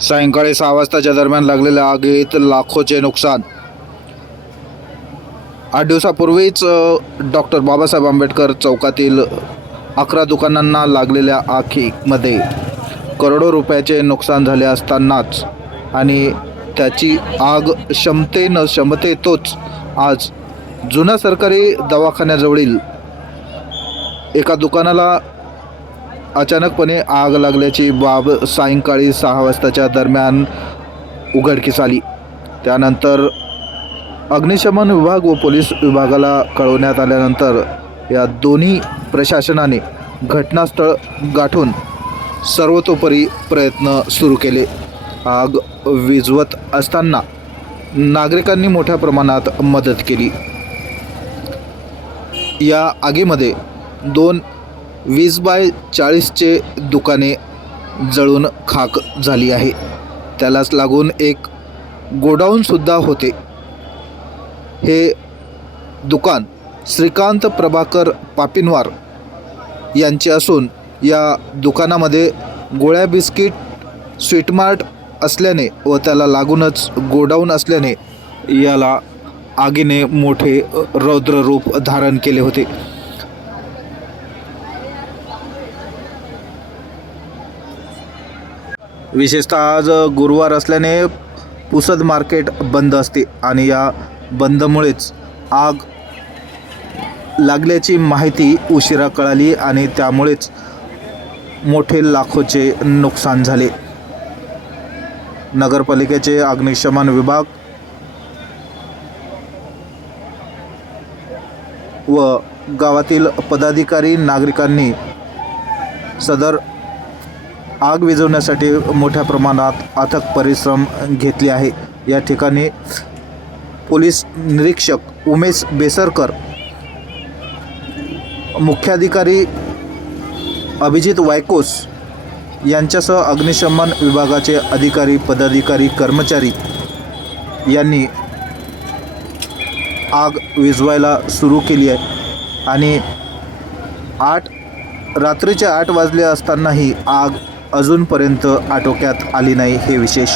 सायंकाळी सहा वाजताच्या दरम्यान लागलेल्या आगीत लाखोचे नुकसान. आठ दिवसापूर्वीच डॉक्टर बाबासाहेब आंबेडकर चौकातील अकरा दुकानांना लागलेल्या आगीमध्ये करोडो रुपयाचे नुकसान झाले असतानाच आणि त्याची आग क्षमतेनं क्षमतेतोच आज जुन्या सरकारी दवाखान्याजवळील एका दुकानाला अचानकपणे आग लागल्याची बाब सायंकाळी सहा वाजताच्या दरम्यान उघडकीस आली. त्यानंतर अग्निशमन विभाग व पोलीस विभागाला कळवण्यात आल्यानंतर या दोन्ही प्रशासनाने घटनास्थळ गाठून सर्वतोपरी प्रयत्न सुरू केले. आग विझवत असताना नागरिकांनी मोठ्या प्रमाणात मदत केली. या आगीमध्ये दोन वीस बाय चाळीसचे दुकाने जळून खाक झाली आहे. त्यालाच लागून एक गोडाऊनसुद्धा होते. हे दुकान श्रीकांत प्रभाकर पापिनवार यांचे असून या दुकानामध्ये गोळ्या बिस्किट स्वीटमार्ट असल्याने व त्याला लागूनच गोडाऊन असल्याने याला आगीने मोठे रौद्र रूप धारण केले होते. विशेषतः आज गुरुवार असल्याने पुसद मार्केट बंद असते आणि या बंदमुळेच आग लागल्याची माहिती उशिरा कळाली आणि त्यामुळेच मोठे लाखोचे नुकसान झाले. नगरपालिकेचे अग्निशमन विभाग व गावातील पदाधिकारी नागरिकांनी सदर आग विझवण्यासाठी मोठ्या प्रमाणात अथक परिश्रम घेतले आहे. या ठिकाणी पोलीस निरीक्षक उमेश बेसरकर मुख्याधिकारी अभिजित वायकोस यांच्यासह अग्निशमन विभागाचे अधिकारी पदाधिकारी कर्मचारी यांनी आग विझवायला सुरू केली आहे आणि आठ रात्रीचे आठ वाजले असतानाही आग अजूनपर्यंत आटोक्यात आली नाही हे विशेष.